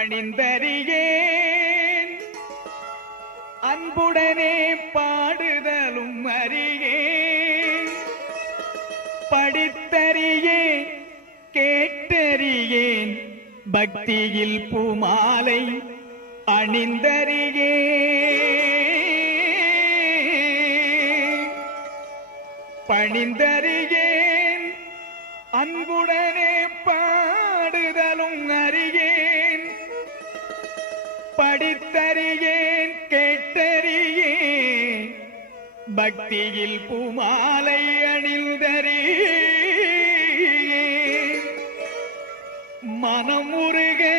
பணிந்தறியேன் அன்புடனே பாடுதலும் அறியேன். படித்தறியேன் கேட்டறியேன். பக்தியில் பூமாலை அணிந்தறியேன். பணிந்தறியேன் அன்புடனே பாடுதலும் அறியேன் படித்தறியேன் கேட்டறியேன். பக்தியில் பூமாலை அணிந்தறியேன். மனமுருக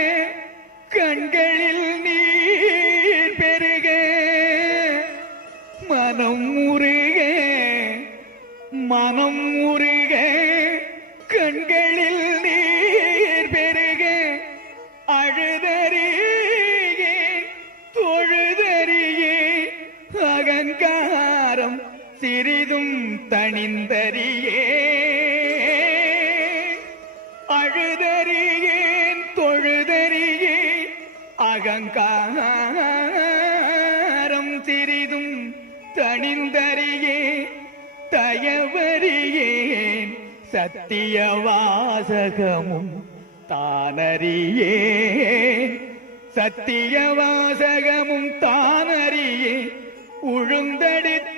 கண்களில் நீர் பெருக. மனம் உருக மனம் தணிந்தறியே அழுதறியேன் தொழுதறியே அகங்காரம் சிறிதும் தணிந்தறியே தயவறியேன் சத்திய வாசகமும் தானறியே சத்திய வாசகமும் தானறியே. உழுந்தடித்த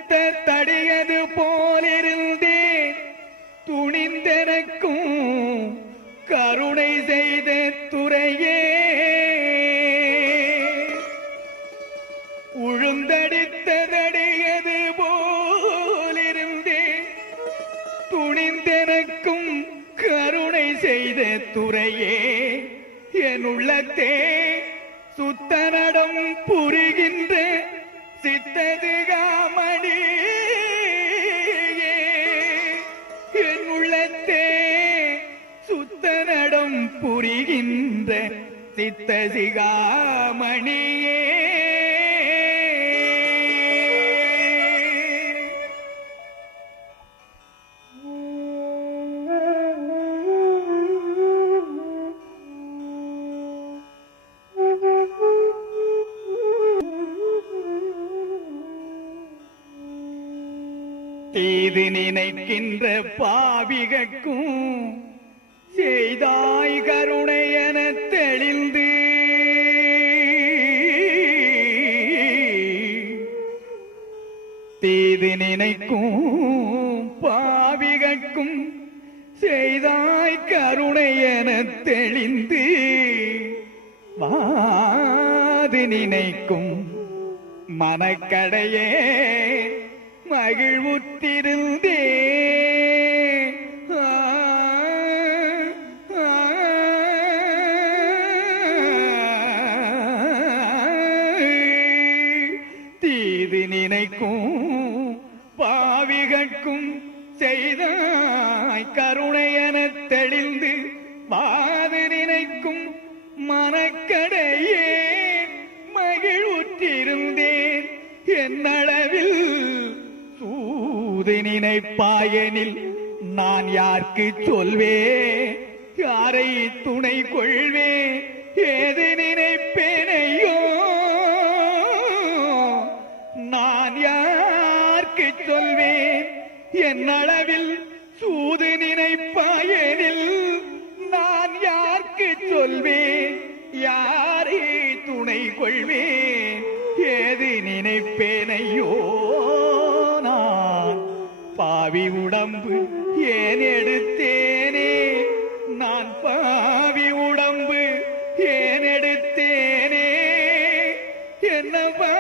துணிந்தெனக்கும் கருணை செய்த துறையே என் உள்ளத்தே சுத்தனடம் புரிகின்ற சித்ததுகாமணி என் உள்ளத்தே சுத்தனடம் புரிகின்ற சித்தசிகாமணியே தீது நினைக்கின்ற பாவிகக்கும் செய்தாய் கருணை என தெளிந்து. தீது நினைக்கும் பாவிகக்கும் செய்தாய் கருணை என தெளிந்து. வாது நினைக்கும் மனக்கடையே மகிழ்வுத்திருந்தே தீது நினைக்கும் பாவிகட்கும் செய்தாய் கருணையன தெளிந்து வாது நினைக்கும் மனக்கடை சூது நினைப்பாயனில் நான் யாருக்கு சொல்வே? யாரை துணை கொள்வே? ஏது நினைப்பேனையோ? நான் யாருக்கு சொல்வேன் என் அளவில் சூது நினைப்பாயனில் நான் யாருக்கு சொல்வேன் யாரை துணை கொள்வேன் பாவி உடம்பு ஏன் எடுத்தேனே? நான் பாவி உடம்பு ஏன் எடுத்தேனே? என்னவா